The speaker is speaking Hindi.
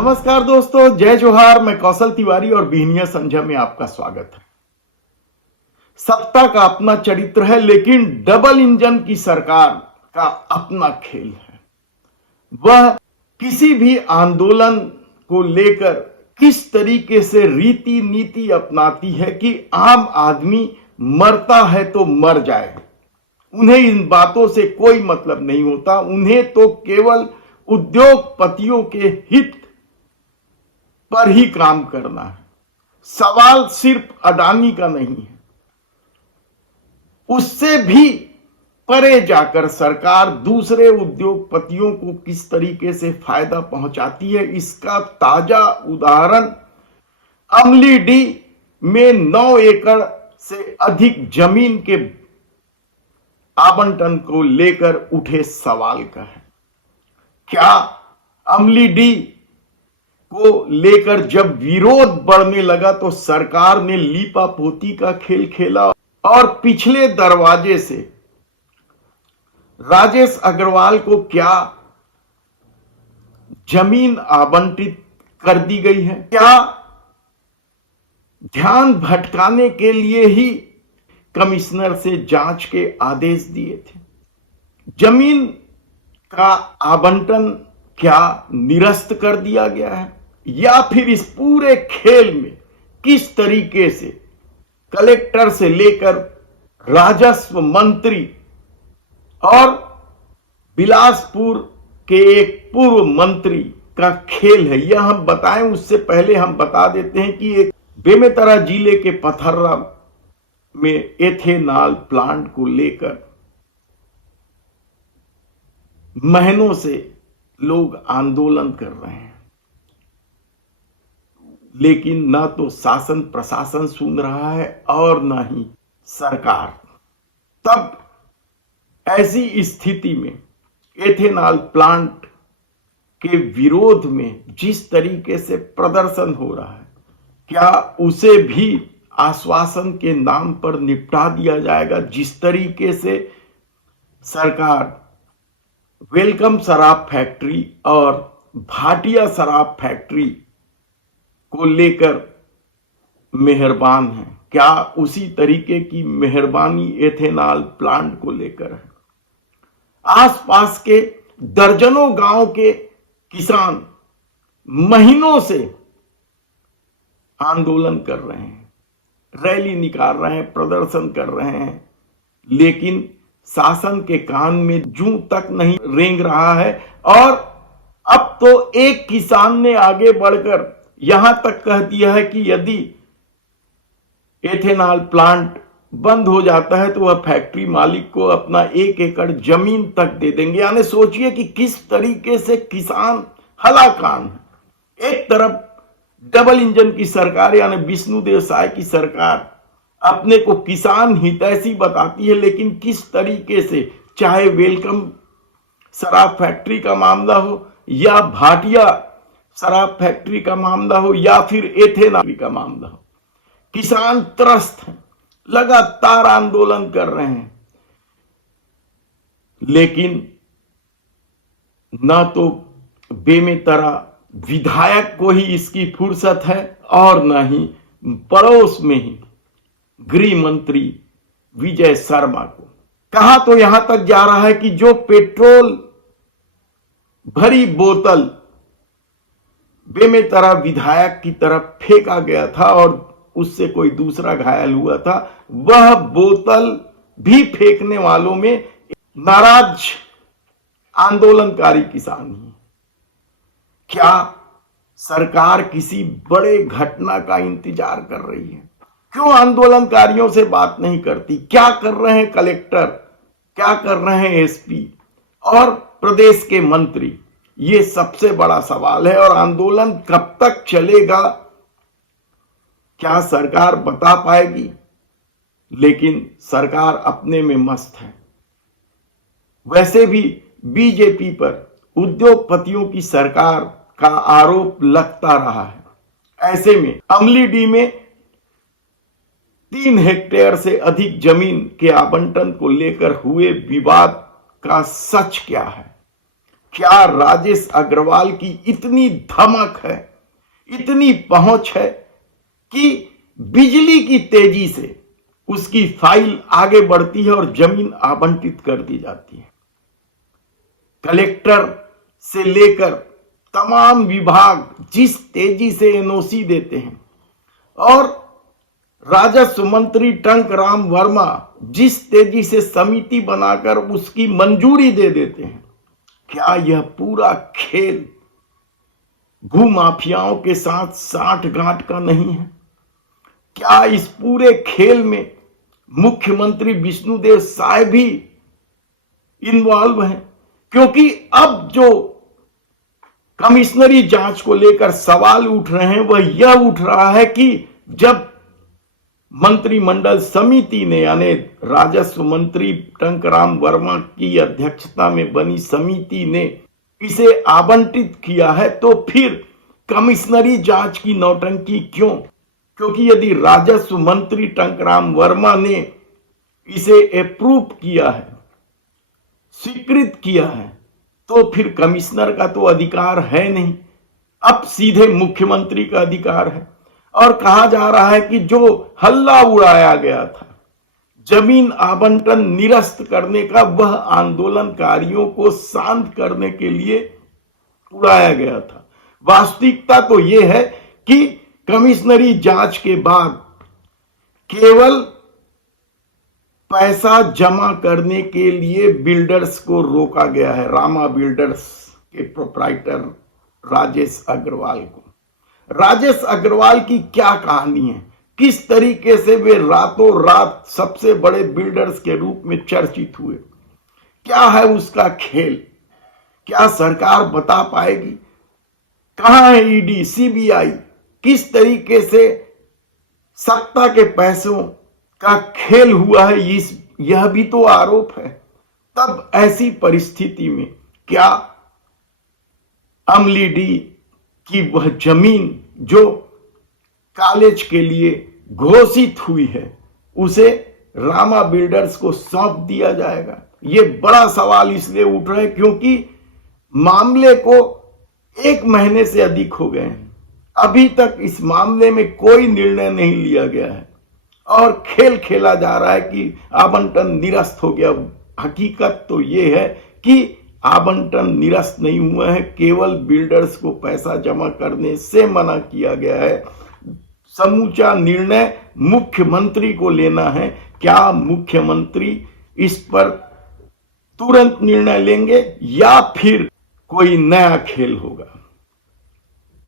नमस्कार दोस्तों, जय जोहार। मैं कौशल तिवारी और बिहनिया संझा में आपका स्वागत है। सत्ता का अपना चरित्र है, लेकिन डबल इंजन की सरकार का अपना खेल है। वह किसी भी आंदोलन को लेकर किस तरीके से रीति नीति अपनाती है कि आम आदमी मरता है तो मर जाए। उन्हें इन बातों से कोई मतलब नहीं होता। उन्हें तो केवल उद्योगपतियों के हित पर ही काम करना है। सवाल सिर्फ अडानी का नहीं है, उससे भी परे जाकर सरकार दूसरे उद्योगपतियों को किस तरीके से फायदा पहुंचाती है, इसका ताजा उदाहरण अमलीडी में 9 एकड़ से अधिक जमीन के आवंटन को लेकर उठे सवाल का है। क्या अमलीडी को लेकर जब विरोध बढ़ने लगा तो सरकार ने लीपापोती का खेल खेला और पिछले दरवाजे से राजेश अग्रवाल को क्या जमीन आवंटित कर दी गई है? क्या ध्यान भटकाने के लिए ही कमिश्नर से जांच के आदेश दिए थे? जमीन का आवंटन क्या निरस्त कर दिया गया है, या फिर इस पूरे खेल में किस तरीके से कलेक्टर से लेकर राजस्व मंत्री और बिलासपुर के एक पूर्व मंत्री का खेल है, यह हम बताएं। उससे पहले हम बता देते हैं कि एक बेमेतरा जिले के पथर्रा में एथेनॉल प्लांट को लेकर महीनों से लोग आंदोलन कर रहे हैं, लेकिन ना तो शासन प्रशासन सुन रहा है और ना ही सरकार। तब ऐसी स्थिति में एथेनॉल प्लांट के विरोध में जिस तरीके से प्रदर्शन हो रहा है, क्या उसे भी आश्वासन के नाम पर निपटा दिया जाएगा? जिस तरीके से सरकार वेलकम शराब फैक्ट्री और भाटिया शराब फैक्ट्री को लेकर मेहरबान है, क्या उसी तरीके की मेहरबानी एथेनॉल प्लांट को लेकर है? आसपास के दर्जनों गांव के किसान महीनों से आंदोलन कर रहे हैं, रैली निकाल रहे हैं, प्रदर्शन कर रहे हैं, लेकिन शासन के कान में जूं तक नहीं रेंग रहा है। और अब तो एक किसान ने आगे बढ़कर यहां तक कह दिया है कि यदि एथेनॉल प्लांट बंद हो जाता है तो वह फैक्ट्री मालिक को अपना 1 एकड़ जमीन तक दे देंगे। यानी सोचिए कि किस तरीके से किसान हलाकान है। एक तरफ डबल इंजन की सरकार यानी विष्णुदेव साय की सरकार अपने को किसान हितैषी बताती है, लेकिन किस तरीके से, चाहे वेलकम शराब फैक्ट्री का मामला हो या भाटिया शराब फैक्ट्री का मामला हो या फिर एथेनॉल का मामला हो, किसान त्रस्त हैं, लगातार आंदोलन कर रहे हैं, लेकिन ना तो बेमेतरा विधायक को ही इसकी फुर्सत है और ना ही पड़ोस में ही गृह मंत्री विजय शर्मा को। कहा तो यहां तक जा रहा है कि जो पेट्रोल भरी बोतल बेमेतरा विधायक की तरफ फेंका गया था और उससे कोई दूसरा घायल हुआ था, वह बोतल भी फेंकने वालों में नाराज आंदोलनकारी किसान ही। क्या सरकार किसी बड़े घटना का इंतजार कर रही है? क्यों आंदोलनकारियों से बात नहीं करती? क्या कर रहे हैं कलेक्टर, क्या कर रहे हैं एसपी और प्रदेश के मंत्री? ये सबसे बड़ा सवाल है। और आंदोलन कब तक चलेगा, क्या सरकार बता पाएगी? लेकिन सरकार अपने में मस्त है। वैसे भी बीजेपी पर उद्योगपतियों की सरकार का आरोप लगता रहा है। ऐसे में अमलीडी में 3 हेक्टेयर से अधिक जमीन के आवंटन को लेकर हुए विवाद का सच क्या है? क्या राजेश अग्रवाल की इतनी धमक है, इतनी पहुंच है कि बिजली की तेजी से उसकी फाइल आगे बढ़ती है और जमीन आवंटित कर दी जाती है। कलेक्टर से लेकर तमाम विभाग जिस तेजी से एनओसी देते हैं और राजस्व मंत्री टंकराम वर्मा जिस तेजी से समिति बनाकर उसकी मंजूरी दे देते हैं, क्या यह पूरा खेल भूमाफियाओं के साथ साठगांठ का नहीं है? क्या इस पूरे खेल में मुख्यमंत्री विष्णुदेव साय भी इन्वॉल्व हैं? क्योंकि अब जो कमिश्नरी जांच को लेकर सवाल उठ रहे हैं वह यह उठ रहा है कि जब मंत्रिमंडल समिति ने, यानी राजस्व मंत्री टंकराम वर्मा की अध्यक्षता में बनी समिति ने इसे आवंटित किया है, तो फिर कमिश्नरी जांच की नौटंकी क्यों? क्योंकि यदि राजस्व मंत्री टंकराम वर्मा ने इसे अप्रूव किया है, स्वीकृत किया है, तो फिर कमिश्नर का तो अधिकार है नहीं, अब सीधे मुख्यमंत्री का अधिकार है। और कहा जा रहा है कि जो हल्ला उड़ाया गया था जमीन आवंटन निरस्त करने का, वह आंदोलनकारियों को शांत करने के लिए उड़ाया गया था। वास्तविकता तो यह है कि कमिश्नरी जांच के बाद केवल पैसा जमा करने के लिए बिल्डर्स को रोका गया है, रामा बिल्डर्स के प्रोप्राइटर राजेश अग्रवाल को। राजेश अग्रवाल की क्या कहानी है, किस तरीके से वे रातों रात सबसे बड़े बिल्डर्स के रूप में चर्चित हुए, क्या है उसका खेल, क्या सरकार बता पाएगी? कहां है ईडी, सीबीआई? किस तरीके से सत्ता के पैसों का खेल हुआ है, यह भी तो आरोप है। तब ऐसी परिस्थिति में क्या अमली डी की वह जमीन जो कॉलेज के लिए घोषित हुई है उसे रामा बिल्डर्स को सौंप दिया जाएगा? यह बड़ा सवाल इसलिए उठ रहा है क्योंकि मामले को 1 महीने से अधिक हो गए हैं, अभी तक इस मामले में कोई निर्णय नहीं लिया गया है और खेल खेला जा रहा है कि आवंटन निरस्त हो गया। हकीकत तो यह है कि आवंटन निरस्त नहीं हुआ है, केवल बिल्डर्स को पैसा जमा करने से मना किया गया है। समूचा निर्णय मुख्यमंत्री को लेना है। क्या मुख्यमंत्री इस पर तुरंत निर्णय लेंगे या फिर कोई नया खेल होगा?